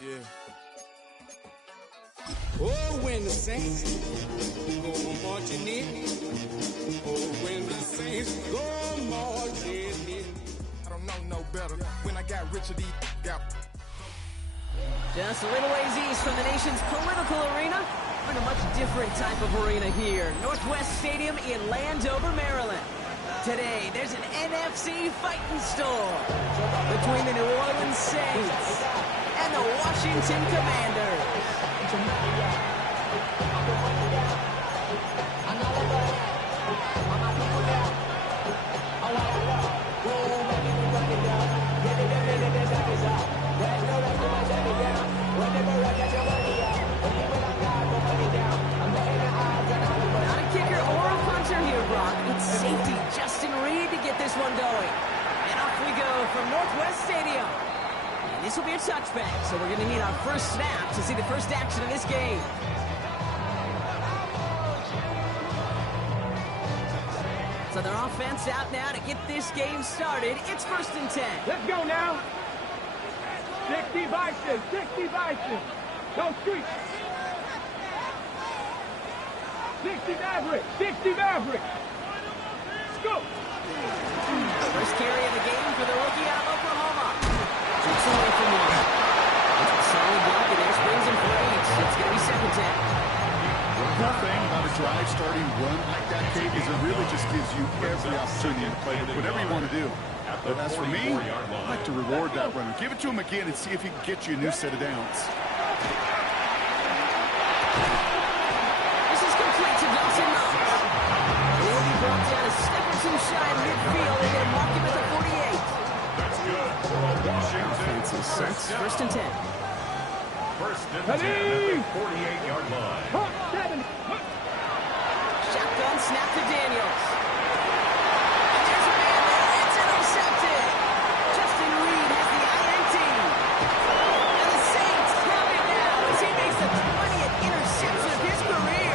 Yeah. Oh, when the saints go marching in. Oh, when the saints go marching in. I don't know no better. When I got Richard E. got. Just a little ways east from the nation's political arena. We're in a much different type of arena here. Northwest Stadium in Landover, Maryland. Today, there's an NFC fighting storm between the New Orleans Saints and the Washington Commanders. Not a kicker or a punter here, Brock. It's safety Justin Reed to get this one going. And off we go from Northwest Stadium. And this will be a touchback, so we're going to need our first snap to see the first action of this game. So their offense out now to get this game started. It's 1st and 10. Let's go now. 60 Bison, 60 Bison. Go street. 60 Maverick, 60 Maverick. Let's go. First carry of the game for the rookie out of Oklahoma. Takes away from one. It's a solid block, and there springs him for 8. It's going to be 2nd and 10. The cool thing about a drive starting run like that, Kate, is it really just gives you every opportunity to play with whatever you want to do. But as for me, I like to reward that runner. Give it to him again and see if he can get you a new set of downs. This is complete to Dawson Knox. He'll be brought down a step or two shy of midfield. They're going to mark him at the 48. That's good for a Washington. Offense is set. 1st and 10. 1st and 10 at the 48-yard line. Shotgun snap to Daniels. And there's a man there. It's intercepted. Justin Reed has the INT. And the Saints have it now as he makes the 20th interception of his career.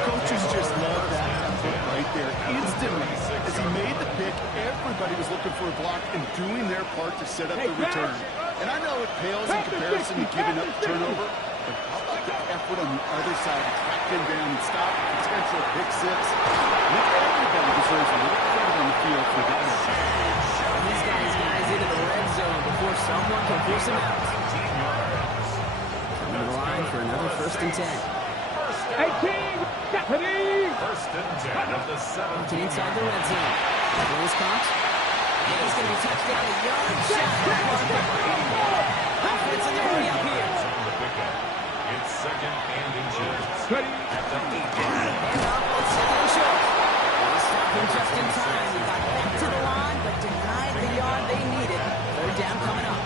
Coaches just love that effort right there. Instantly, as he made the pick, everybody was looking for a block and doing their part to set up the return. And I know it pales in comparison to giving up the turnover, but how about the effort on the other side to track him down and stop a potential pick six? Look, everybody deserves a little credit on the field for that. He's got his guys into the red zone before someone can force him out. Coming to the line for another 1st and 10. 18, Stephanie! 1st and 10 of the 17. Inside the red zone. Willis caught. And he's going to be touchdown a yard shy. Offense in the hurry up here. It's 2nd and inches. Ready? At the 8. And off on 2nd and short. They stopped him just in time. He got back to the line, but denied the yard they needed. 3rd down coming up.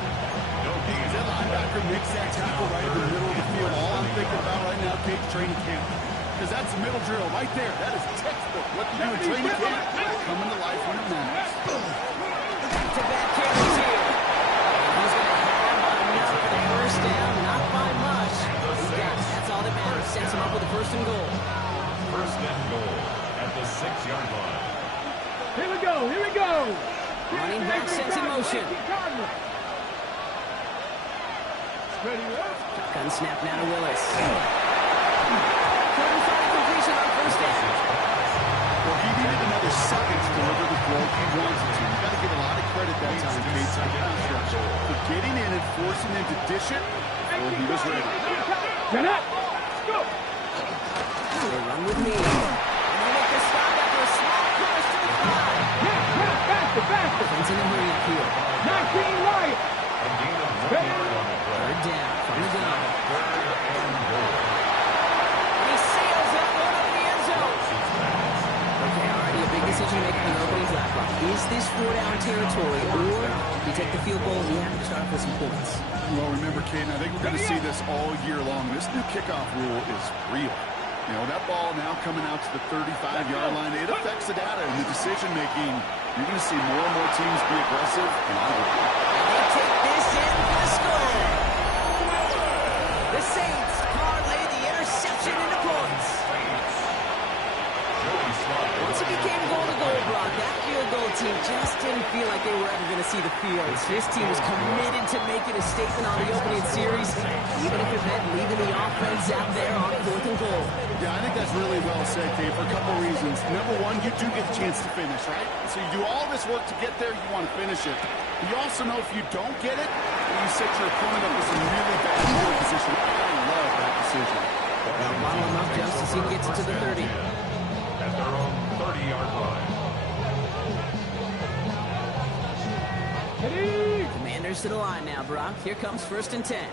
That linebacker makes that tackle right in the middle of the field. All I'm thinking about right now, Kate, training camp. Because that's a middle drill right there. That is textbook. What to do in training camp, coming to life when it matters. Back-to-back carries here. And he's going to have enough for the 1st down. Not by much. He's got it. That's all that matters. Sets him up with a 1st and goal. 1st and goal at the 6-yard line. Here we go, here we go. Running back sets in motion. Ready, up. Gun snap now to Willis. Couldn't find a completion on 1st down. Well, he needed another second to deliver the throw he wanted to. You got to give a lot of credit that time, Kate, to the pass rush for getting in and forcing him to dish it before he was ready. Get up. Let's go. They run with me. And they make the stop after a small push to the 5. Yeah, faster. Defense in the hurry up here. 19 right. A gain of 1 yard on the play. 3rd down from the gun. 3rd and goal. And he sails up one over the end zone. Okay, already a big decision to make on the opening drive. Is this 4-down territory, or we take the field goal and we have to start with some points? Well, remember, Kate, I think we're going to see this all year long. This new kickoff rule is real. You know, that ball now coming out to the 35-yard line, it affects the data and the decision-making. You're going to see more and more teams be aggressive. And they take this in for the score. The Saints parlay the interception into points. Once it became goal-to-goal, Brock, that field goal team just didn't feel like they were ever going to see the field. This team was committed to making a statement on the opening series, even if it meant leaving the offense out there on 4th and goal. Yeah, I think that's really well said, Dave, for a couple of reasons. Number one, you do get a chance to finish, right? So you do all this work to get there, you want to finish it. But you also know if you don't get it, you set your opponent up with some really bad field position. I love that decision. They'll bottle him up just as he gets it to the 30. At their own 30-yard line. Ready? Commanders to the line now, Brock. Here comes 1st and 10.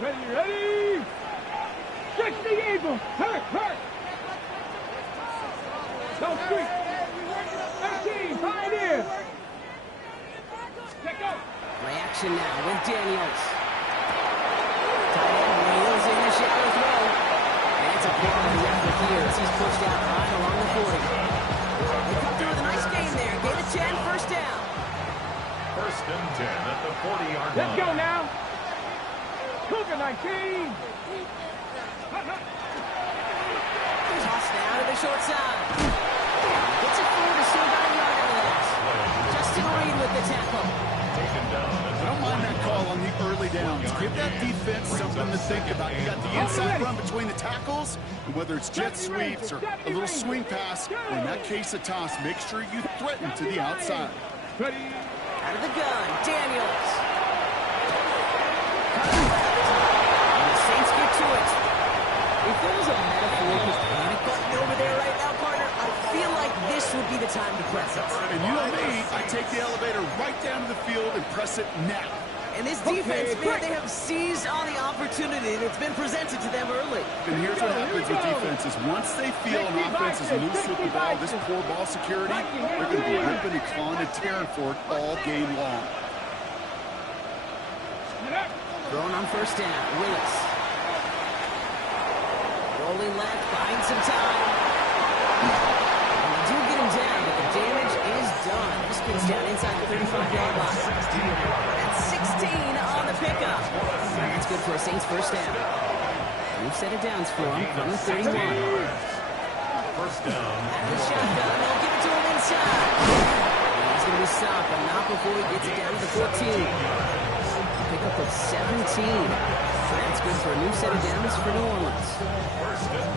Ready, ready? 60 Eagle. Hurt, hurt. Don't streak. 13, Pioneer. Check out. Play action now with Daniels. Tight end wheels in the shallow throw. And it's a quality effort here as he's pushed out right along the 40. They come through with a nice gain there. Gain of 10, 1st down. 1st and 10 at the 40-yard line. Let's go now. Cougar 19. Toss down to the short side. Gets it forward to still about a yard out of that. Justin Reed with the tackle. Taken down. I don't mind that call on the early downs. Give that defense something to think about. You got the inside run between the tackles, and whether it's jet sweeps or a little swing pass, or in that case a toss, make sure you threaten to the outside. Ready? Out of the gun, Daniels. And the Saints get to it. If there was a metaphorical panic button over there right now, partner, I feel like this would be the time to press it. And you know me, I take the elevator right down to the field and press it now. And this defense, man, they have seized on the opportunity that's been presented to them early. And here's what happens with defenses. Once they feel an offense is loose with the ball, this poor ball security, they're going to be ripping and clawing and tearing for it all game long. Thrown on 1st down, Willis. Rolling left, buying some time. And they do get him down, but the damage is done. This spins down inside the 35-yard line. That's 16 on the pickup. That's good for a Saints 1st down. New set of downs for him from the 31. 1st down. Out of the shotgun, they'll give it to him inside. And he's going to be stopped, but not before he gets it down to the 14. Pickup of 17. That's good for a new set of downs for New Orleans.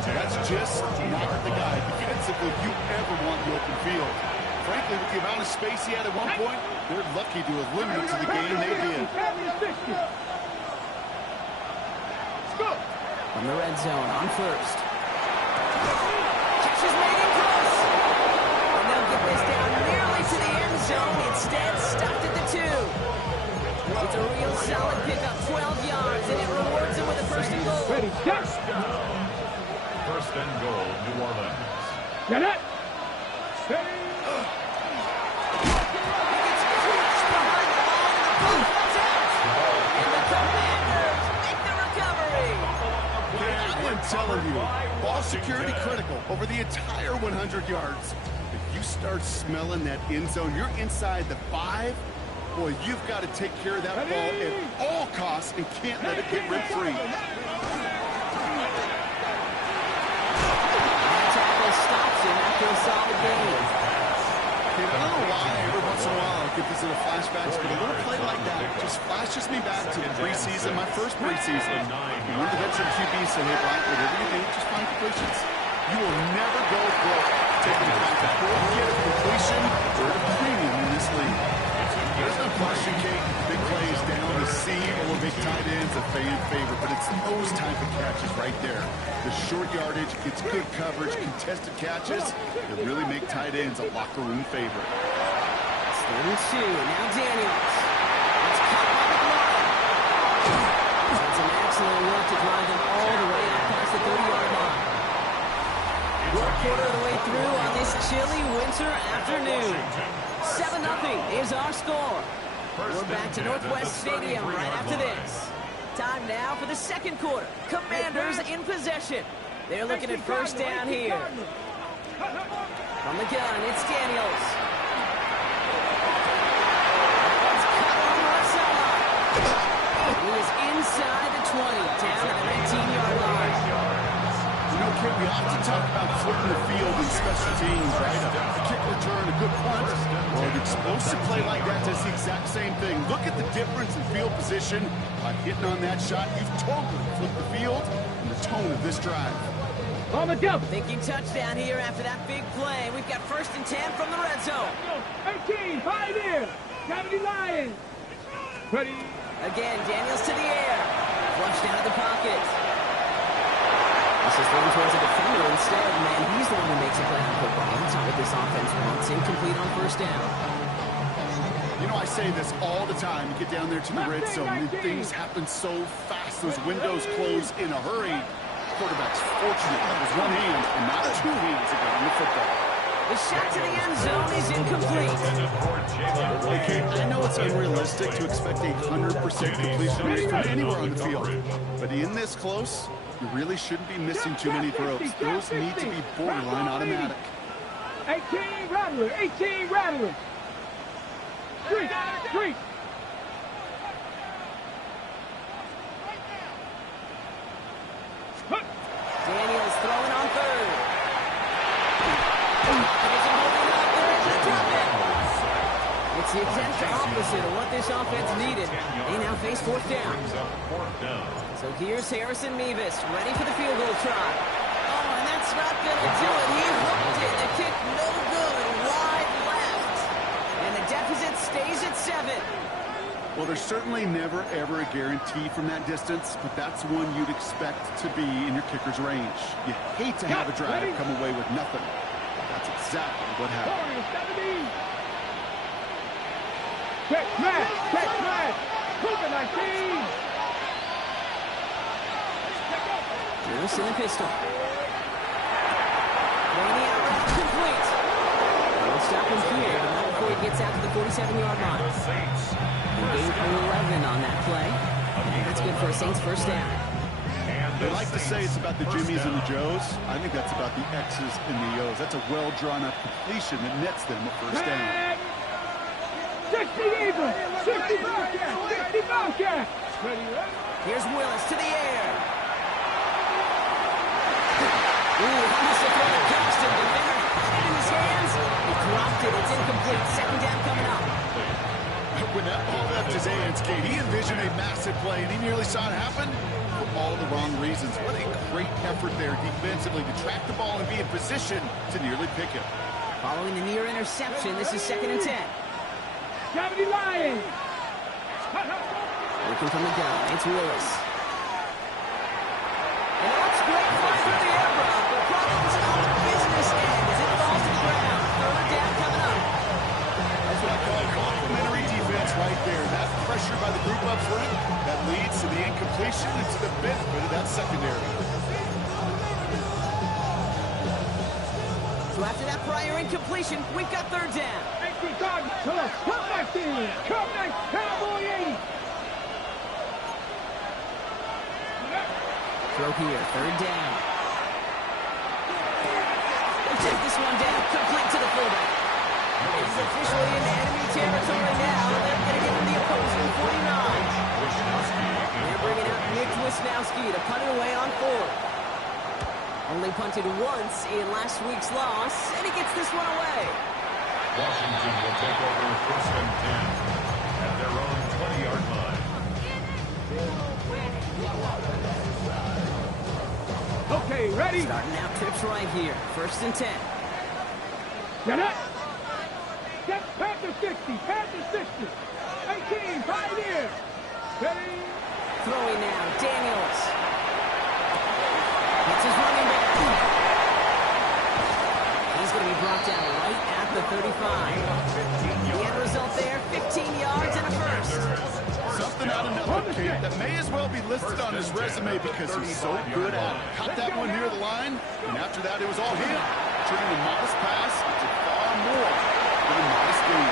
That's just not the guy defensively you ever want in the open field. Frankly, with the amount of space he had at one point, they're lucky to have limited to the game they did. From the red zone on 1st. Catch is made in close. And they'll get this down nearly to the end zone. Instead, stopped at the 2. It's a real solid pickup, 12 yards, and it rewards him with a 1st and goal. Ready, set. 1st and goal, New Orleans. Get it. Steady. He gets pushed behind the ball, and the ball comes out. And the Commanders make the recovery. I'm telling you, ball security critical over the entire 100 yards. If you start smelling that end zone, you're inside the 5. Boy, you've got to take care of that ball at all costs and can't let it get ripped free. Tackle stops him after a solid gain. I don't know why every once in a while I get these little flashbacks, but a little play like that just flashes me back to the preseason, my first preseason. One of the veteran QBs said, hey, Brian, whatever you do, just find completions. You will never go broke taking the time to get a completion or a premium in this league. There's no question, Kate. Big plays down the seam or big tight ends a fan favorite, but it's those type of catches right there. The short yardage, gets good coverage, contested catches that really make tight ends a locker room favorite. It's 3-2. Now Daniels. It's caught by McLaurin. That's an excellent work to drive them all the way out past the 30-yard line. We're a quarter of the way through on this chilly winter afternoon. 7-0 is our score. We're back to Northwest Stadium right after this. Time now for the 2nd quarter. Commanders in possession. They're looking at 1st down here. From the gun, it's Daniels. It's cut on the left sideline. He is inside the 20, down at the 19-yard line. You know, Kate, we often talk about flipping the field in special teams, right? A kick return, a good punt, or an explosive play like that does the exact same thing. Look at the difference in field position. By hitting on that shot, you've totally flipped the field and the tone of this drive. On the jump. Thinking touchdown here after that big play. We've got 1st and 10 from the red zone. 18, pioneer. 70 Lions. Ready. Again, Daniels to the air. Flushed out of the pocket. This is thrown towards a defender instead, man. He's the one who makes a play on football. That's not what this offense wants. Incomplete on 1st down. You know, I say this all the time. You get down there to the red zone, and things happen so fast. Those windows close in a hurry. Quarterback's fortunate that was one hand and not 2 hands to get on the football. The shot to the end zone is incomplete. Okay, I know it's unrealistic to expect a 100% completion rate from anywhere on the field, but in this close, you really shouldn't be missing too many throws. Those need to be borderline automatic. 18 Rattler. 18 Rattler. Street. Daniels throwing on 3rd. It's the exact opposite of what this offense needed. They now face 4th down. So here's Harrison Mevis, ready for the field goal try. Oh, and that's not going to do it. He hooked it. The kick no good. Wide left. And the deficit stays at 7. Well, there's certainly never, ever a guarantee from that distance, but that's one you'd expect to be in your kicker's range. You hate to have a drive come away with nothing. That's exactly what happened. Check smash. Moving 19. Lewis in the pistol. Going the out route, complete. We'll stop him here, but not before he gets out to the 47-yard line. He gained 11 on that play. That's good for a Saints 1st down. They like to say it's about the Jimmies and the Joes. I think that's about the X's and the O's. That's a well-drawn-up completion that nets them a 1st down. 60 Abrams. 60 Bobcat. Here's Willis to the air. Ooh, almost a throw across him. Defender had it in his hands. He dropped it. It's incomplete. 2nd down coming up. When that ball left his hands, Kate, he envisioned a massive play, and he nearly saw it happen for all the wrong reasons. What a great effort there defensively to track the ball and be in position to nearly pick it. Following the near interception, this is 2nd and 10. 70 Lions. Looking from the gun, it's Willis. And that's great fly through the air, bro. The problem's on the business end as it falls to the ground. 3rd down coming up. That's what I call complimentary defense right there. That pressure by the group up front, that leads to the incompletion and to the benefit of that secondary. So after that prior incompletion, we've got 3rd down. Come 19. Cowboy 80. Throw here, 3rd down. They'll take this one down, complete to the fullback. He's officially in enemy territory now. They're going to give him the opposing 49. They're bringing out Nick Wisnowski to punt it away on 4th. Only punted once in last week's loss, and he gets this one away. Washington will take over 1st and 10 at their own 20-yard line. Okay, ready. Starting out trips right here. 1st and 10. Get up. Get Panther 60. Panther 60. 18. Pioneer. Ready. Throwing now. Daniels. That's his running back. He's going to be brought down right at the 35. The end result there, 15 yards and a 1st. Something out of nothing, Kate, that may as well be listed on his resume because he's so good at it. Caught that one near the line, and after that, it was all him. Turning a modest pass into far more than a modest gain.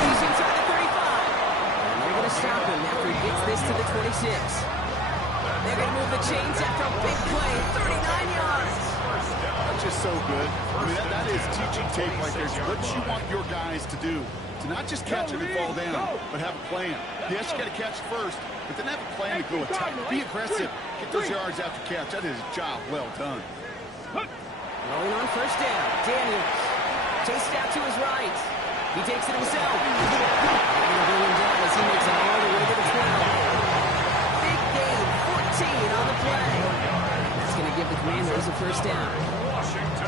He's inside the 35. And they're going to stop him after he gets this to the 26. They're going to move the chains after a big play, 39 yards. That's just so good. I mean, that is teaching tape right there. It's what you want your guys to do. to not just catch it and fall down, but have a plan. Yes, you got to catch first, but then have a plan to go attack. Be aggressive. Get those yards after catch. That is a job well done. Rolling on first down. Daniels chased out to his right. He takes it himself. They're going to bring him down as he makes it all the way to the 12. Big gain, 14 on the play. That's going to give the Commanders a first down.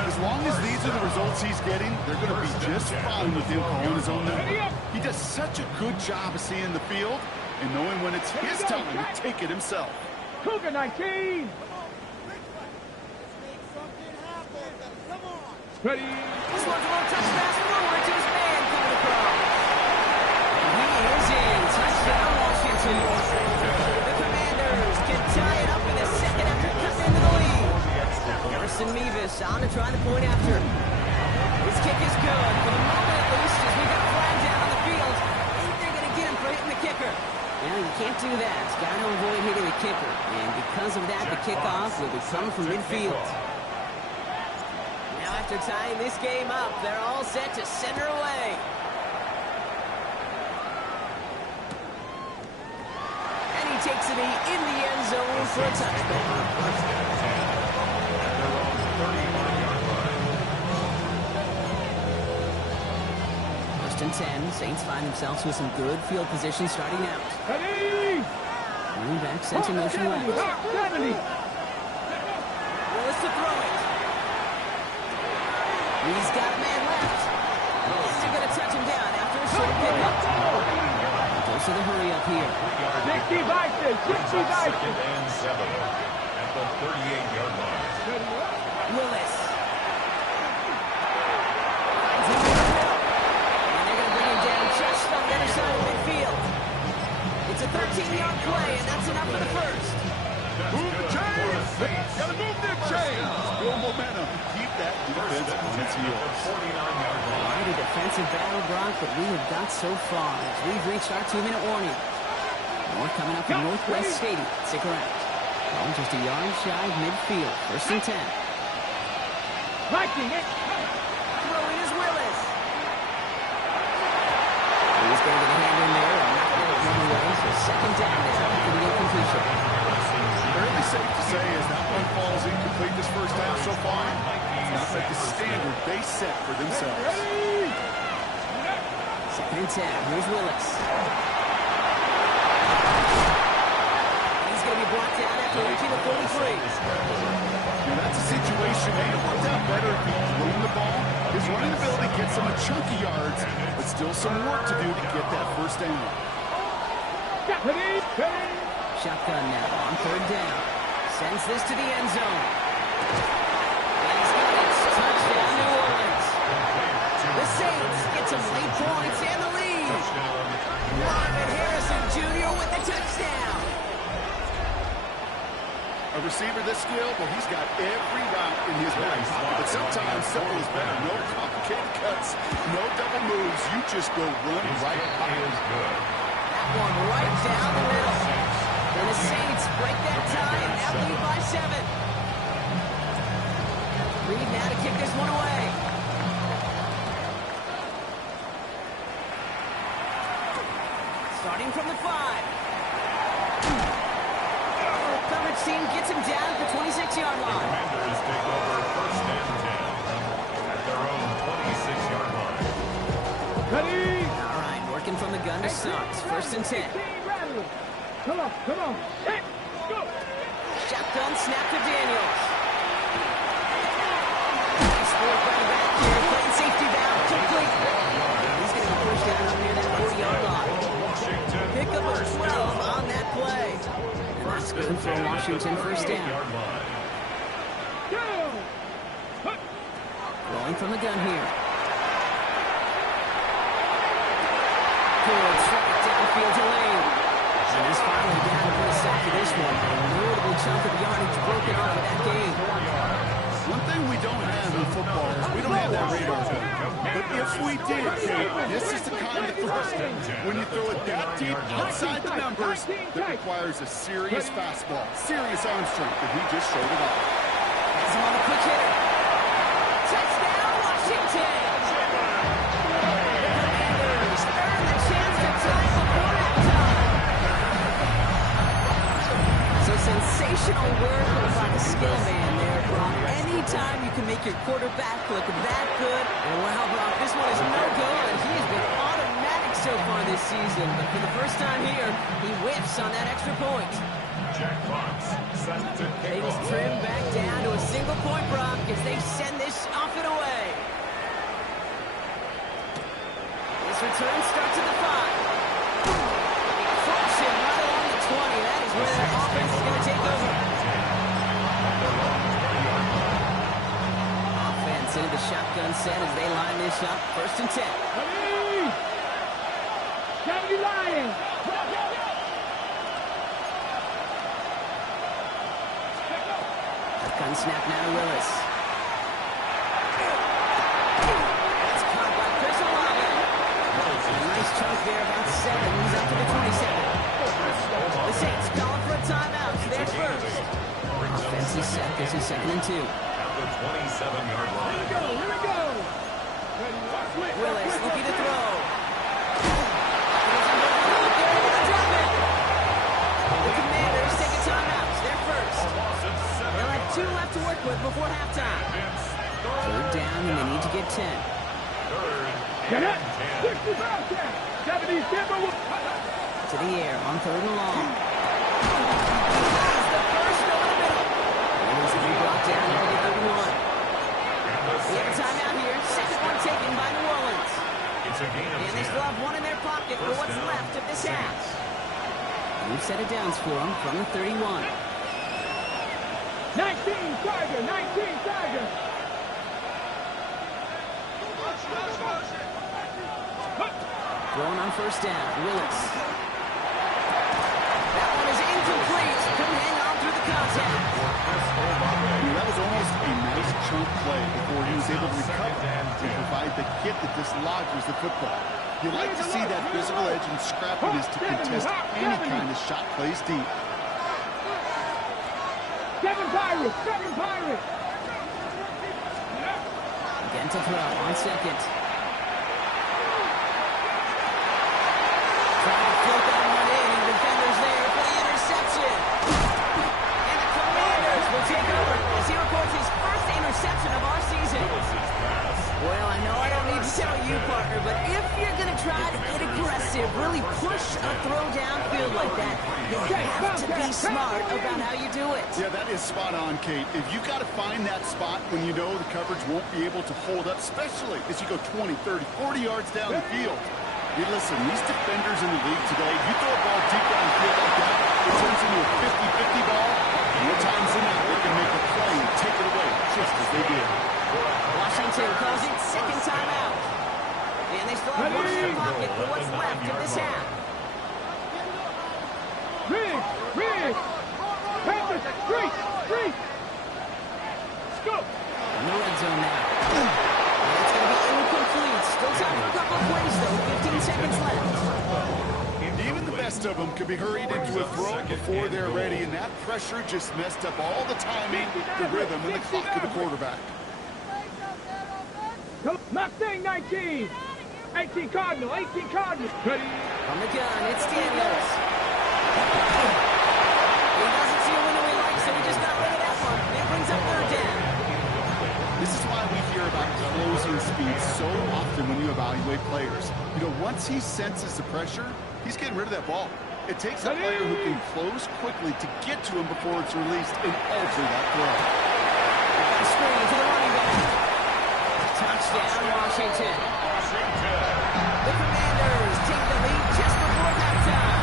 As long as these are the results he's getting, they're going to be just fine with him calling his own number. He does such a good job of seeing the field and knowing when it's his time to take it himself. Cougar 19. Ready. This one's a little touch pass forward to his man coming across. And he is in. Touchdown, Washington. The Commanders can tie it up in a second after cutting into the lead. Harrison Mevis on to try the point after. His kick is good. For the moment at least, as we got a flag down on the field, I think they're going to get him for hitting the kicker. Well, you can't do that. Got to avoid hitting the kicker. And because of that, the kickoff will be coming from midfield. Now after tying this game up, they're all set to center away. And he takes it in the end zone for a touchdown. First and 10. Saints find themselves with some good field position starting out. Ready. Running back sent in motion left. 70. Willis to throw it. He's got a man left. They're going to touch him down after a short pickup. Goes to the hurry up here. 60 Vikings. 60 Vikings. And 7 at the 38-yard line. Willis. Finds him in the middle. And they're going to bring him down just on the other side of midfield. It's a 13-yard play, and that's enough for the first. Move the chains! Gotta move their chains! Build momentum. Keep that defense on its heels. Quite a defensive battle, Brock, but we have got so far as we've reached our 2-minute warning. More coming up from Northwest Stadium. Stick around. Oh, just a yard shy of midfield. First and 10. Viking it. Throwing is Willis. He's going to get a hand in there and knock it one away. So second down there after the incompletion. Fairly safe to say as that one falls incomplete this first half so far, it's not like the standard they set for themselves. Second and 10. Here's Willis. He's going to be brought down after reaching the 43. Now that's a situation may have worked out better if he's throwing the ball. His running ability gets him a chunky yards, but still some work to do to get that first down. Shotgun now on third down. Sends this to the end zone. And he's got it. Touchdown, New Orleans. The Saints get some late points and the lead. Marvin Harrison Jr. with the touchdown. A receiver this skilled, well, he's got every route in his back pocket, but sometimes simple is better. No complicated cuts, no double moves. You just go run right by him. That one right down the middle. And the Saints break that tie and now lead by 7. Reed now to kick this one away. Starting from the 5. Coverage team gets him down at the 26-yard line. Commanders take over first and 10 at their own 26-yard line. Ready. All right, working from the gun to start. First and 10. Come on, come on. Hey, go. Shotgun snap to Daniels. Nice work by the back here. Playing safety down quickly. He's going to be pushed down near that 40-yard line. Pick up a 12 on that play. And that's good for a Washington first down. Rolling from the gun here. Good strike downfield to Lane. And he's finally down to put a sack for this one. A notable chunk of yardage broken off of that game. One thing we don't have in football is we don't have that radar gun. But if we did, this is the kind of throw. When you throw it that deep outside the numbers, that requires a serious fastball, serious arm strength, and he just showed it off. Has him on a quick hitter. Touchdown, Washington! The Commanders make your quarterback look that good. And wow, Brock, this one is no good. He has been automatic so far this season, but for the first time here, he whiffs on that extra point. Jack Fox set to kick Things off. trim back down to a single point, Brock, as they send this off and away. This return starts at the 5. He flips him right along the 20. That is where their offense is going to take over. Offense into the shotgun set as they line this up. 1st and 10. 70 Lions. Gun snap now to Willis. That's caught by Chris Olave. A nice chunk there, about 7. He's up to the 27. The Saints calling for a timeout. They're first. Offense is set. This is 2nd and 2. At the 27-yard line. Here we go. Willis looking to throw. The Commanders take a timeout. They're first. They'll have 2 left to work with before halftime. 3rd down, and they need to get 10. Get it. 65 10. 70 Timberwolves. To the air on 3rd and long. It's the first over the middle. And it's going to be brought down to the 31. We have a timeout here. 2nd one taken by New Orleans. It's a gain of And they 10. still have 1 in their pocket for what's left of this half. We've set it downs for them from the 31. 19 Tiger. 19 Tiger. Throwing on 1st down. Willis. That one is incomplete. Couldn't hang on through the contact. That was almost a nice chunk play before he was able to recover and provide the hit that dislodges the football. You like to see that physical edge and scrappiness to contest any kind of shot plays deep. 7 Pirates. 7 Pirates. Again to throw on 2nd. Trying to float that one in, and defenders there for the interception. And the Commanders will take over as he records his first interception of our season. Well, I know I don't need to tell you, partner, but if you're going to try to get aggressive, really push a throw downfield like that, you have to be smart about how you do it. Yeah, that is spot on, Kate. If you've got to find that spot when you know the coverage won't be able to hold up, especially as you go 20, 30, 40 yards down the field. Hey, listen, these defenders in the league today, you throw a ball deep downfield like that, it turns into a 50-50 ball. More times than not, they can make a play and take it away, just as they did. Washington calls it 2nd timeout. And they still have 1 in their pocket for what's left of this half. Riggs. Panthers. Street. Let's go. In the red zone now. It's going to be incomplete. Still time for a couple of plays, though. 15 seconds left. Even the best of them could be hurried into a throw before they're ready, and that pressure just messed up all the timing, the rhythm, and the clock of the quarterback. Mustang 19. 18 Cardinal. 18 Cardinal. Ready. From the gun, it's Daniels. He doesn't see a window he likes, so he just got rid of that one. It brings up 3rd down. This is why we hear about closing speed so often when you evaluate players. You know, once he senses the pressure, he's getting rid of that ball. It takes a player who can close quickly to get to him before it's released and alter that throw. Screen to the running back. Touchdown, Washington. The Commanders take the lead just before halftime.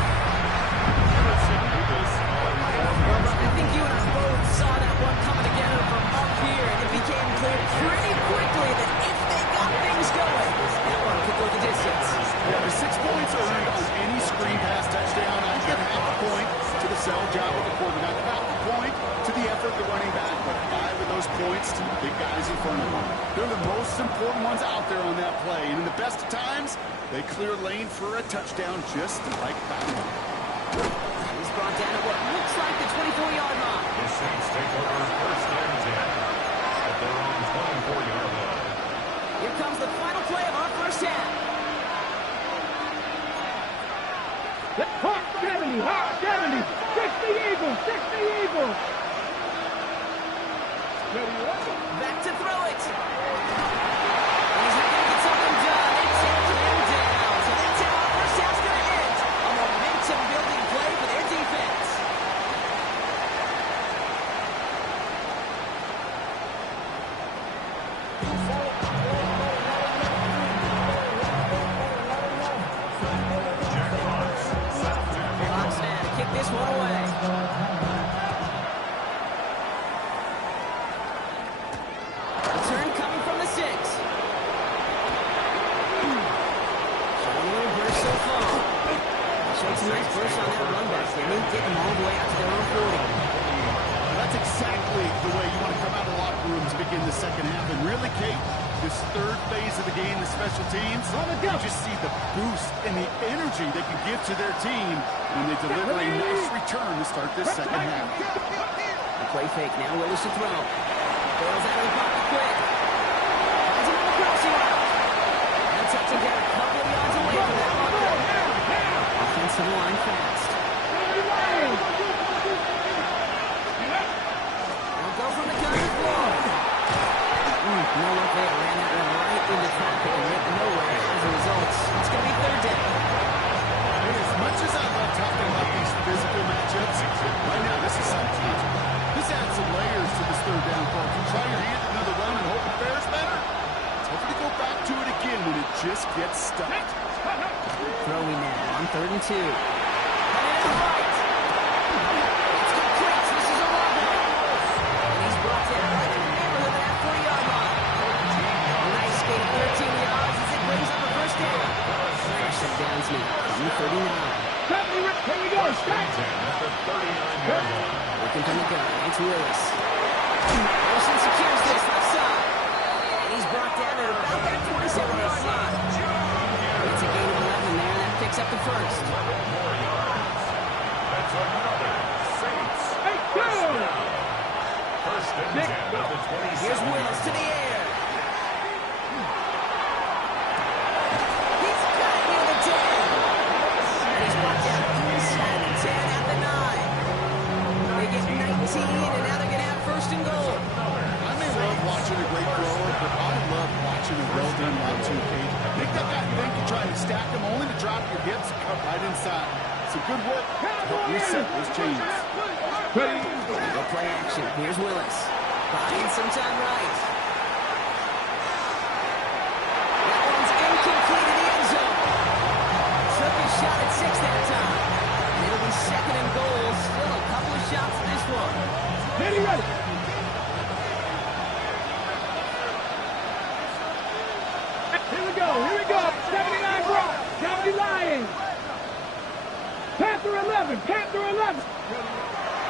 Well, I think you and I both saw that one coming together from up here, and it became clear pretty quickly that if they got things going, that one could go the distance. Yeah, the 6 points earned on any screen pass touchdown. I get half a point to the sell job of the quarterback, half a point to the effort of the running back, but 5 of those points to the big guys in front of them. They're the most important ones out there on that play, and in the best of times, they clear lane for a touchdown just like that one. He's brought down at what looks like the 24-yard line. The Saints take over 1st and 10 at their own 24-yard line. Here comes the final play of our first half. Hawk 70. 60 Eagles. Back to throw it. And he's not going to get something done. They take him down. So that's how our first half's going to end. A momentum-building play for their defense. Fox now to kick this one away. Return coming from the 6. Showing a little burst so far. Showing some nice burst on that run back. They didn't get them all the way out to their own 40. That's exactly the way you want to come out of the locker room to begin the second half. And really, Kate, this third phase of the game, the special teams, you just see the boost and the energy they can give to their team when they deliver a nice return to start this second half. The play fake. Now Willis to throw. Bails out of the pocket quick. Finds him on the crossing route. And touching down a couple of yards away from that marker. Offensive line fast. They'll go from the cover floor. No look there. Ran that one right into traffic and went nowhere as a result. It's going to be third down. As much as I love talking about these physical matchups, right now this is something. This adds some layers to this third down call. You try your hand at another run and hope it fares better. It's hoping to go back to it again when it just gets stuck. Throwing now on 3rd and 2. Headed out right. It's complete. This is a long one. And he's brought down right in the neighborhood of that 40-yard line. A nice gain of 13 yards as it brings up a first down. First and downs now from the 39. Here we go. Looking from the gun. It's Willis. Wilson secures this left side. And he's brought down at about that 27-yard line. It's a gain of 11 there. That picks up the first. That's another Saints first and 10 at the 27. Here's Willis to the air. He's got it near the 10. And he's brought down inside the 10 at the 9. They get 19, and now they're going to have first and goal. I may love watching a great thrower, but I love watching a well-done route too, Kate. Make that guy think you're trying to stack him only to drop your hips and cut right inside. Some good work to help reset those changes. Go play action. Here's Willis. Buying some time right. That one's incomplete in the end zone. Took a shot at 6 that time. And it'll be second and goal. Still a couple of shots in this one. Ready, ready. Here we go. 79 Brock. 70 Lions. Panther 11.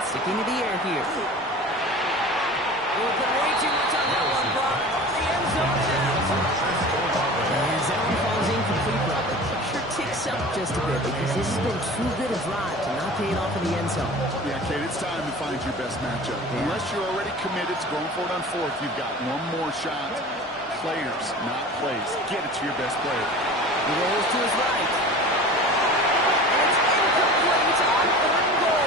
Sticking to the air here. We'll put way too much on that one, Brock. The end zone is out. And that one falls incomplete, Brock. The pressure ticks up just a bit because this has been too good a drive to not pay it off in the end zone. Yeah, Kate, it's time to find your best matchup. Unless you're already committed to going for it on 4th, you've got one more shot. Players, not plays. Get it to your best player. He rolls to his right. And it's incomplete on 3rd and goal.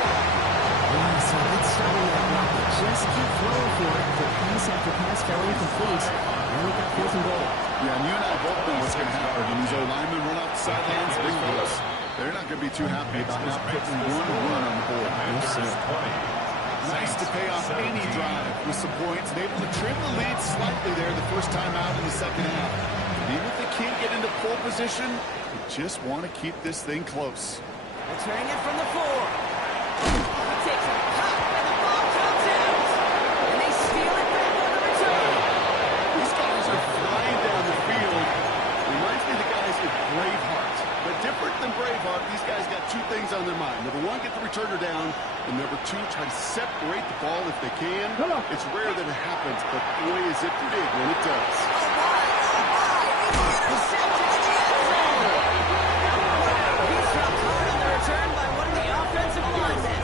Yeah, so let's start with that block. Just keep throwing for it. The pass after pass fell incomplete. And we got 4th and goal. Yeah, and you and I both know what's going to happen when these O-linemen run off the sidelines. Big fellas, they're not going to be too happy about not putting one run on the board. Nice to pay off any drive with some points and able to trim the lead slightly there the first time out in the second half. And even if they can't get into pole position, they just want to keep this thing close. Returning it from the 4. He takes a cut, and the ball comes out. And they steal it back on the return. These guys are flying down the field. Reminds me of the guys in Braveheart. But different than Braveheart, these guys got two things on their mind. Number 1, get the returner down. And number 2, try to separate the ball if they can. It's rare that it happens, but boy, is it big when it does. Oh, my. He's intercepted in the end zone. He's dropped hard on the return by one of the offensive linemen.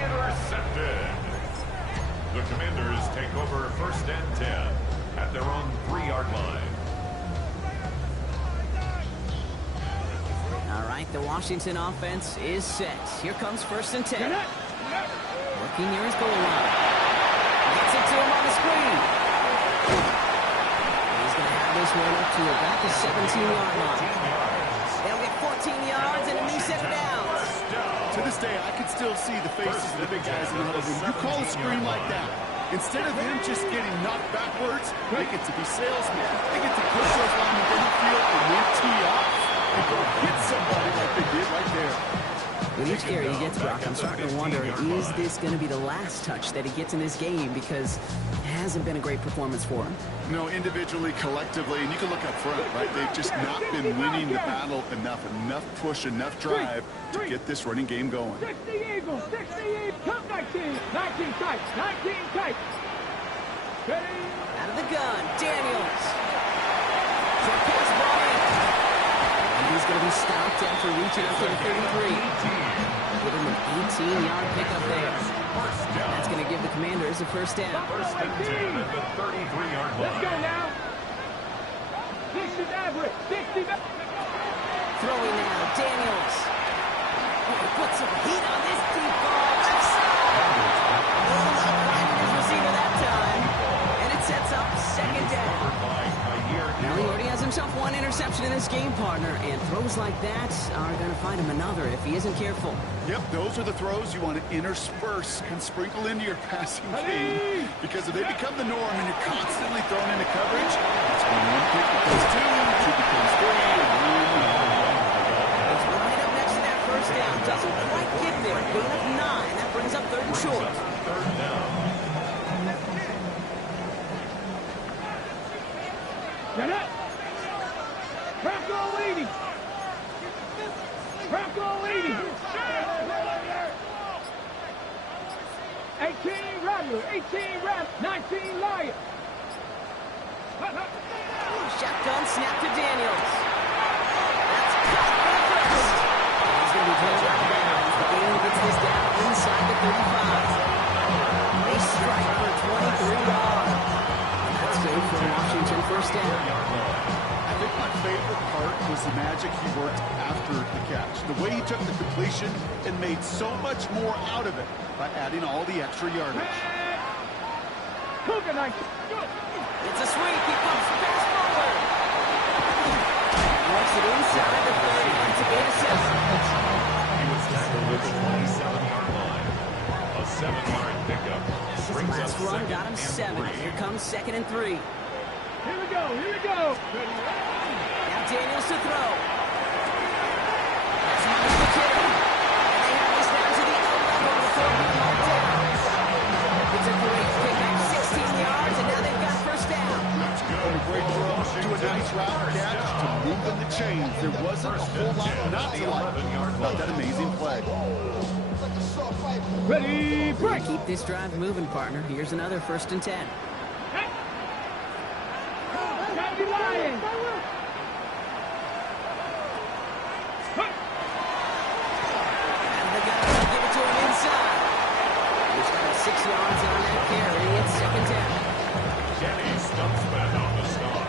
Intercepted. The Commanders take over first and 10 at their own 3-yard line. All right, the Washington offense is set. Here comes first and 10. Looking near his goal line. Gets it to him on the screen. He's going to have this one up to about the 17-yard line. They'll get 14 yards and a new set of downs. To this day, I can still see the faces of the big guys in the huddle room. You call a screen like that, instead of him just getting knocked backwards, they get to be salesmen. They get to push those linemen down the field and then tee off and go hit somebody like they did right there. With each carry he gets, Brock, I'm starting to wonder, is this going to be the last touch that he gets in this game? Because it hasn't been a great performance for him. No, individually, collectively, and you can look up front, right? They've just not been winning the battle enough push, enough drive to get this running game going. 60 Eagles, 60 Eagles, come 19 tight, 19 tight. Ready? Out of the gun, Daniels. Short pass ball in. And he's going to be stopped after reaching up to the 33. Give him an 18-yard pickup there. That's going to give the Commanders a first down. First and 10 at the 33-yard line. Let's go now. 60 average, 60 Throwing now, Daniels. Oh, he puts some heat on this deep ball. Left side. Oh, finding his receiver that time. And it sets up second down. Now he already has himself one interception in this game, partner, and throws like that are going to find him another if he isn't careful. Yep, those are the throws you want to intersperse and sprinkle into your passing game. Because if they become the norm and you're constantly thrown into coverage, that's when one pick becomes two becomes three, and It's right up next to that first down. Doesn't quite get there. Gain of 9. That brings up third and short. Third down. Get up. Bronco leading. Bronco leading. 18 Rattler, 18 Rattler, 19 Lion. Shotgun snap to Daniels. That's caught for the first. He's going to be taken out of bounds. The game gets this down inside the 35. They strike for 23 yards. That's good for Washington first down. I think my favorite part was the magic he worked after the catch. The way he took the completion and made so much more out of it by adding all the extra yardage. Cougar 19. It's a sweep. He comes fast forward. Works it inside the 30. It's a gain of 7. He was tackled at the 27-yard line. A 7-yard pickup. His last run got him 7. Here comes second and 3. Here we go, here we go. Now Daniels to throw. That's Miles to Kittle. And they have this down to the 11 before being marked down. It's a great pickup, 16 yards, and now they've got first down. From a great throw to a nice route catch to moving the chains. There wasn't a whole lot not to like about that amazing play. Ready, break. Keep this drive moving, partner. Here's another first and 10. County Lion. And the guy will give it to him inside. He's got 6 yards on that carry. It's second down. Kenny stumps back on the stop.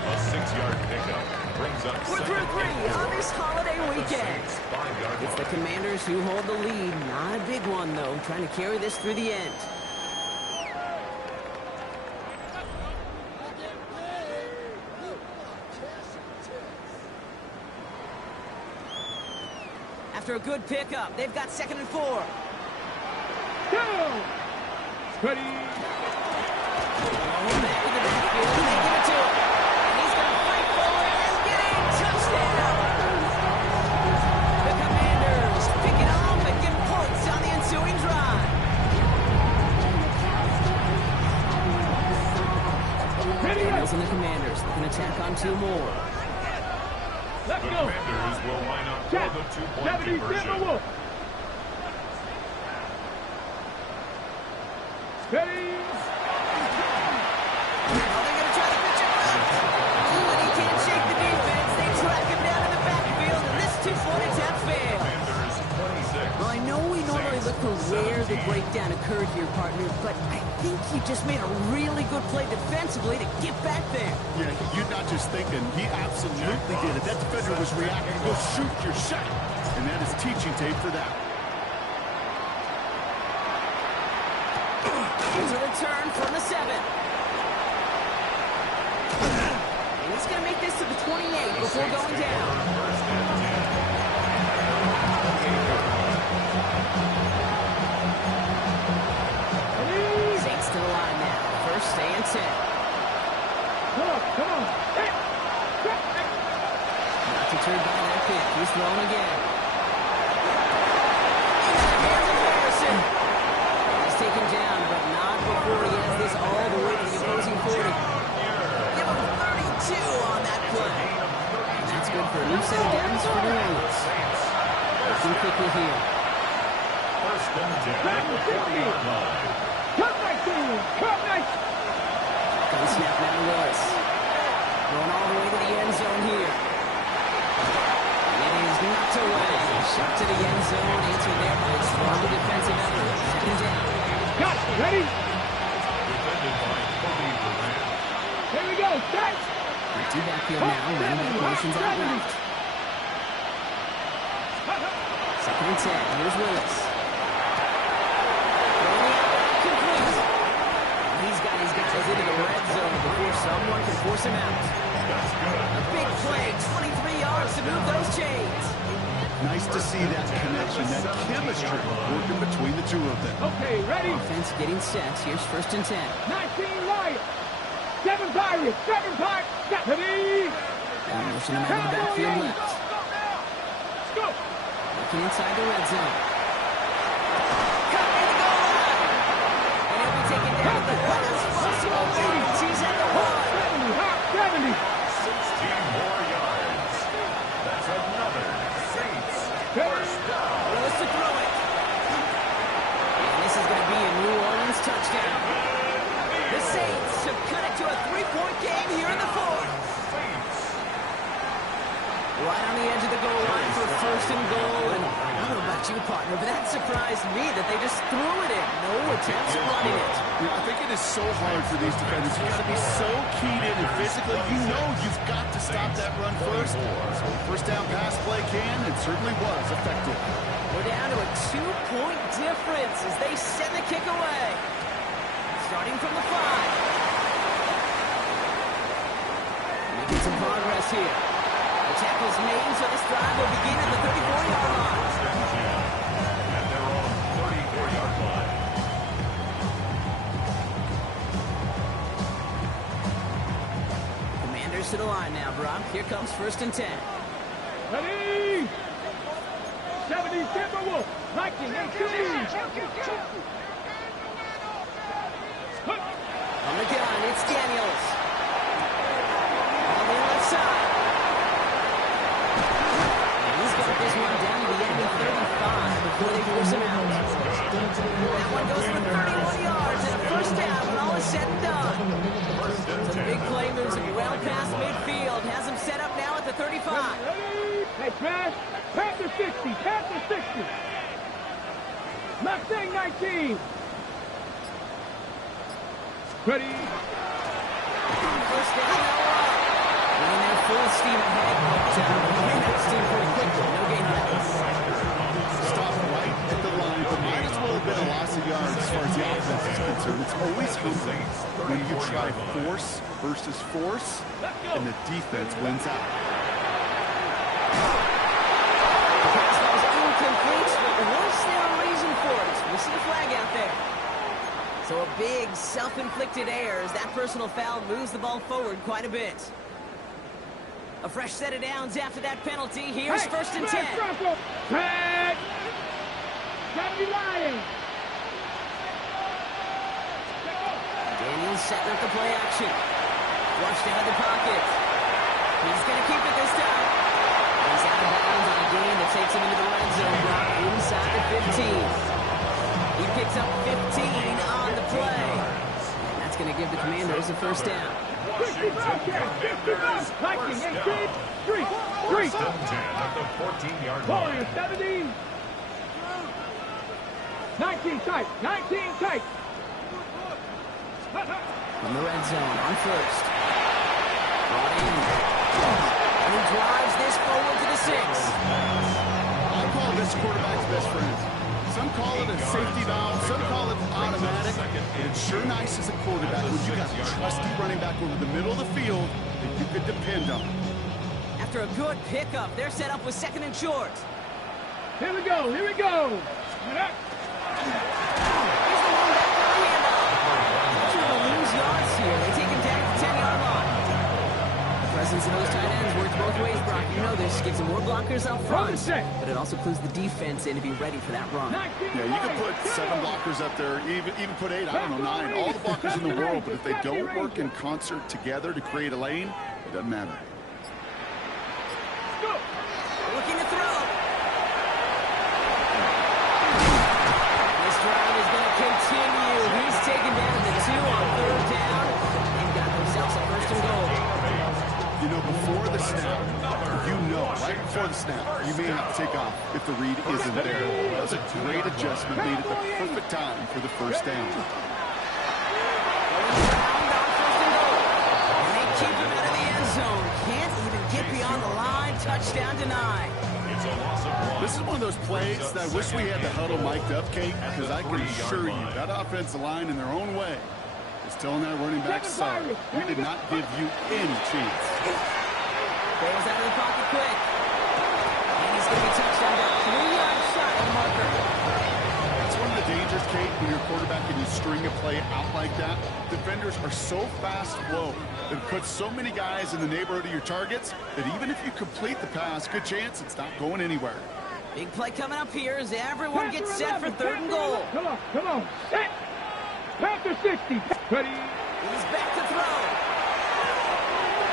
A 6-yard pickup brings up We're through 3 on this holiday weekend. 5-yard It's the Commanders who hold the lead. Not a big one, though. Trying to carry this through the end. After a good pickup, they've got second and 4. Go. Ready. Back in the backfield, and they give it to him. And he's going to fight forward and get a touchdown. The Commanders pick it off and get points on the ensuing drive. Daniels and the Commanders looking to tack on 2 more. Let's The go. Commanders will line up for Jack. the two-point 70 conversion. Timberwolf. Ready. Oh, they're going to try to pitch it back. Ooh, and he can't shake the defense. They track him down in the backfield, and this 2-point attempt fails. Commanders 26. Well, I know we normally look for where the breakdown occurred here, partner, but I think you just made a really good play defensively to get back there. Yeah, you're not just thinking. He absolutely did it. That defender was reacting. Go shoot your shot. And that is teaching tape for that. Here's a return from the 7. And he's going to make this to the 28 before going down. Saints to the line now. First and 10. Come on. Hey. Not deterred by that pick. He's thrown again. Here's Harrison. He's taken down, but not before he has this all the way to the opposing 40. Give him 32 on that play. And that's good for a new set of downs for the Ravens. Looking quickly here. First and 10. Come nice. Gun snap now to Willis. Going all the way to the end zone here. It is knocked away. Shot to the end zone. Answered there by a strong defensive effort. Second down. Got it. Ready? Defended by Kobe Durant. Here we go. Set. Two backfield now. Running back motions out left. Second and 10. Here's Willis. He's got his guys into the red zone before someone can force him out. That's good. A big play, 23 yards to move those chains. Nice to see that connection, that chemistry working between the two of them. Okay, ready? Offense getting set. Here's first and 10. 19 Lions. 7 Pirates. 7 Pirates. Ready? Motion him out of the backfield left. Let's go. Looking inside the red zone. Cut in the goal line. And he'll be taken down at the last possible range. He's at the 1. 70. 16 more yards. That's another Saints first down. Willis to throw it. And this is going to be a New Orleans touchdown. The Saints have cut it to a 3-point game here in the 4th. Right on the edge of the goal line for first and goal. And I don't know about you, partner, but that surprised me that they just threw it in. No attempts at running it. Yeah, I think it is so hard for these defenders. You've got to be so keyed in and physically, you know you've got to stop that run first. So first down pass play can and certainly was effective. We're down to a 2-point difference as they send the kick away. Starting from the 5. Making some progress here. The tackle's made, so this drive will begin at the 34-yard line. At their own 34-yard line. Commanders to the line now, Brock. Here comes first and 10. Ready? 70 Timberwolves. 1918. On the gun, it's Daniels. On the left side. And he's got this one down to the end of 35 before they force him out. That one goes for 31 yards and a first down when all is said and done. So the big play moves him well past midfield. Has him set up now at the 35. Ready? Hey, Trash. Panther 60. Panther 60. Mustang 19. Ready? First down, no run. Running there full steam ahead, but moving that steam pretty quickly. No gain on it. Stop right at the line, but might as well have been a loss of yards as far as the offense is concerned. It's always humbling when you try force versus force, and the defense wins out. The pass was incomplete, but was there a reason for it? We see a flag out there. So a big self-inflicted error as that personal foul moves the ball forward quite a bit. A fresh set of downs after that penalty. Here's first and 10. Tag! 70 Lions! Daniels setting up the play action. Flushed out of the pocket. He's going to keep it this time. He's out of bounds on a gain that takes him into the red zone. Inside the 15. He picks up 15 on the play. And that's going to give the Commanders a first down. 55 Viking 18. 3. First and 10 at the 14-yard line. Warriors 70. 19 tight. 19 tight. From the red zone on first. Brought in. And he drives this forward to the 6. I call this quarterback's best friend. Some call it a safety valve, some call it automatic. But it's sure nice as a quarterback when you got a trusty running back over the middle of the field that you could depend on. After a good pickup, they're set up with 2nd and short. Here we go, here we go. Here's the one back for the handoff. Trying to lose yards here. They take him down at the 10-yard line. The presence of those tight ends works both ways, Brock. You know this. Gives them more blockers up front, but it also clues the defense in to be ready for that run. Yeah, you can put 7 blockers up there, even put 8, I don't know, 9, all the blockers in the world, but if they don't work in concert together to create a lane, it doesn't matter. Looking to throw. This drive is going to continue. He's taken down at the 2 on 3rd down and got themselves a 1st and goal. You know, before the snap, right before the snap, you may have to take off if the read isn't there. That was a great adjustment made at the perfect time for the 1st down. And they keep him out of the end zone. Can't even get beyond the line. Touchdown denied. This is one of those plays that I wish we had the huddle mic'd up, Kate, because I can assure you that offensive line in their own way is telling that running back, sorry, we did not give you any chance. Bails out of the pocket quick. And he's going to be touchdown down. 3-yard shot on the marker. That's one of the dangers, Kate, when you're quarterback and you string a play out like that. Defenders are so fast flow. It puts so many guys in the neighborhood of your targets that even if you complete the pass, good chance it's not going anywhere. Big play coming up here as everyone gets set for 3rd and goal. Come on. Set. Panther 60. Ready. He's back to throw.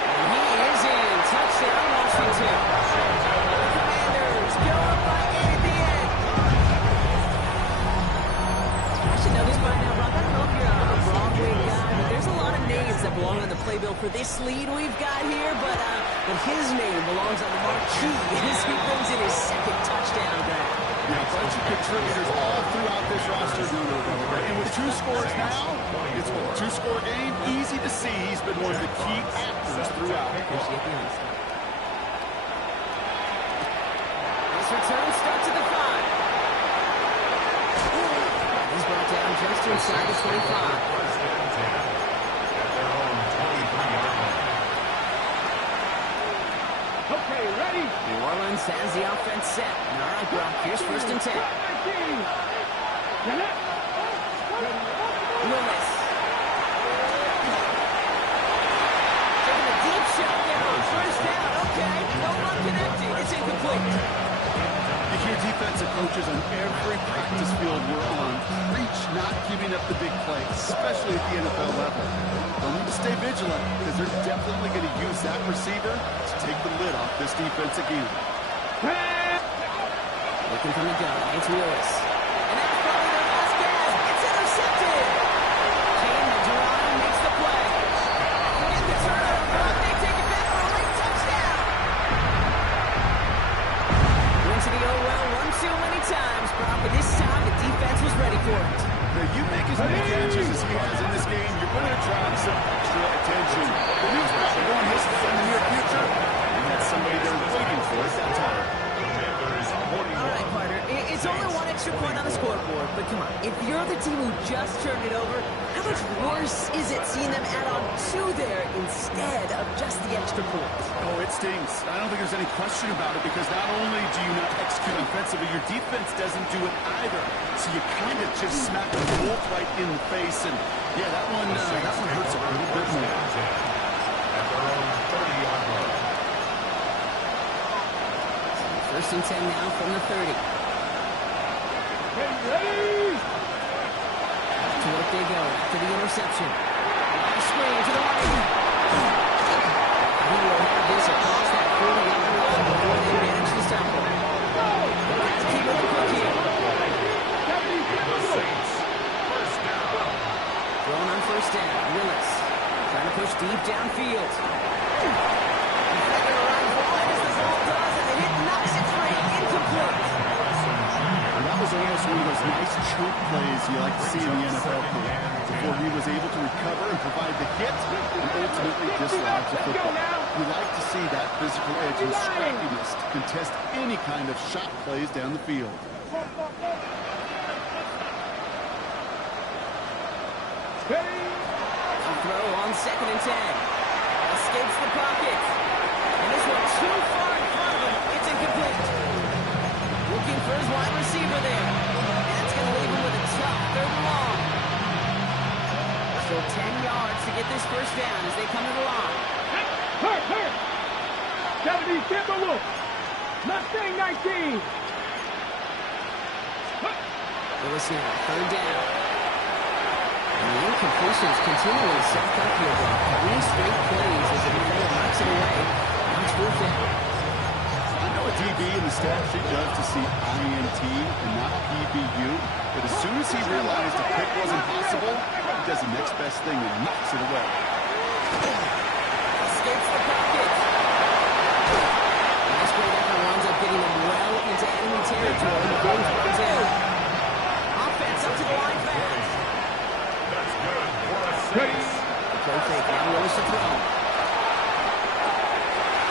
And he is in. Touchdown, Washington. The Commanders go up by 8 at the end. I should know this by now, Brock. I don't know if you're a Broadway guy, but there's a lot of names that belong on the playbill for this lead we've got here, but his name belongs on the marquee as he brings in his 2nd touchdown grab. Yeah, a bunch of contributors all throughout this roster. And with 2 scores now, it's a 2-score game. Easy to see he's been one of the key actors throughout. This return starts at the 5. He's brought down just inside the 25. Okay, ready. New Orleans has the offense set. All right, Brock, here's 1st and 10. Lewis. Taking a deep shot there on 1st down. Okay, no one connecting. It's incomplete. You hear defensive coaches on every practice field we're on preach not giving up the big play, especially at the NFL level. They'll need to stay vigilant because they're definitely going to use that receiver to take the lid off this defense again. Looking from the gun, it's Lewis. And that's probably their last gasp. It's intercepted. Kane Durant makes the play. Get the turnover. They take it back for a late touchdown. Went to the well one too many times, Brock, but this time the defense was ready for it. Now, you make as many catches as he has in this game, you're going to attract some extra attention. The news probably going his way in the near future. And that's somebody they're waiting for at that time. All right, partner, it's only 1 extra point on the scoreboard, but come on, if you're the team who just turned it over, how much worse is it seeing them add on 2 there instead of just the extra point? Oh, it stings. I don't think there's any question about it because not only do you not execute offensively, your defense doesn't do it either. So you kind of just smack the wolf right in the face, and yeah, that one hurts a little bit more. At their own 30-yard line. 1st and 10 now from the 30. Ready. To work they go after the interception. Screen to the right. He will have this across that 40-yard line before they manage to stop him. Let's keep it quick here. Thrown on 1st down. Willis trying to push deep downfield. That was almost one of those nice chunk plays you like to see in the NFL before he was able to recover and provide the hit and ultimately dislodge the football. You like to see that physical edge and scrappiness to contest any kind of shot plays down the field. A throw on 2nd and 10. Escapes the pocket. And this one too far in front of him. It's incomplete. Looking for his wide receiver there. That's going to leave him with a tough 3rd and long. Still 10 yards to get this first down as they come to the line. Hurt! 70 Timberwolves. Mustang 19. Lewis now, 3rd down. And the incompletions continually stack up here, Brock. 3 straight plays as the defender knocks it away. Now it's 4th down. I know a DB in the stat sheet loves to see INT and not PBU, but as soon as he realized a pick wasn't possible, he does the next best thing and knocks it away. Escapes the pocket. This great effort winds up getting them well into enemy territory. The goal's brought down. Offense up to the line fast. That's good for a 6. The play fake, now Lewis to throw.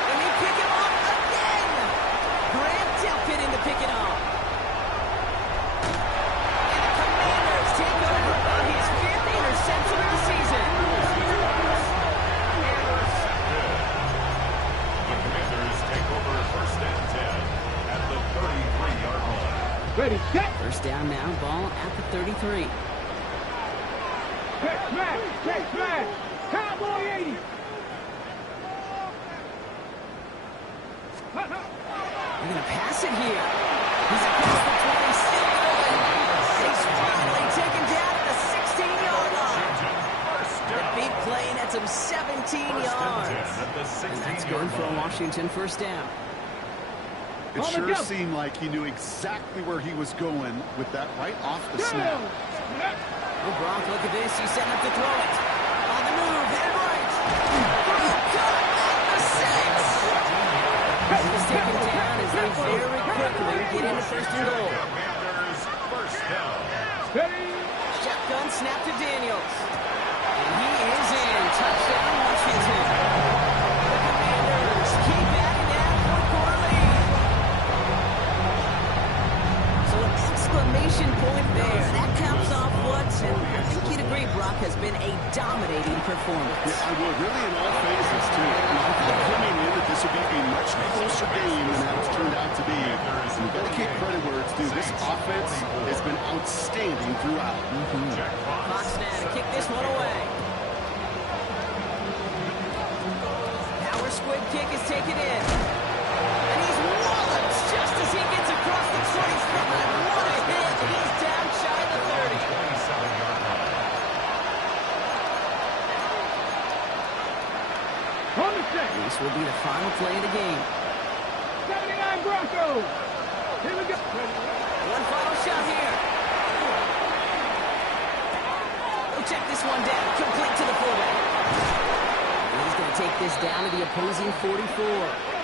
And they pick him off again. Grant Delpit in to pick it off. And the Commanders take over on his 5th interception of the season. The Commanders take over 1st and 10 at the 33-yard line. Ready, set. First down now, ball at the 33. Check smash. Cowboy 80. They're going to pass it here. He's across the 20, still going. He's finally taken down at the 16-yard line. The big play nets him 17 yards. And that's good for a Washington first down. It sure seemed like he knew exactly where he was going with that right off the snap. Oh, Brock, look at this. He's setting up to throw it. On the move, head right. Caught at the 6. He's taken down as they very quickly get into 1st and goal. Commanders first down. Shotgun snap to Daniels. And he is in. Touchdown, Washington. The Commanders keep adding that 4-quarter lead. So an exclamation point there. That caps off what, and I think you'd agree, Brock, has been a dominating performance. Yeah, I would, really in all phases, too. And I thought coming in that this would be a much closer game than how it's turned out to be. And you've got to give credit where it's due. This offense has been outstanding throughout. Fox now to kick this one away. Power squid kick is taken in. And he's walloped just as he gets across the 20-foot line. What a hit. He's down shy of the 30. 27-yard line. This will be the final play of the game. 79 Broncos. Here we go. One final shot here. We'll check this one down. Complete to the fullback. And he's going to take this down to the opposing 44.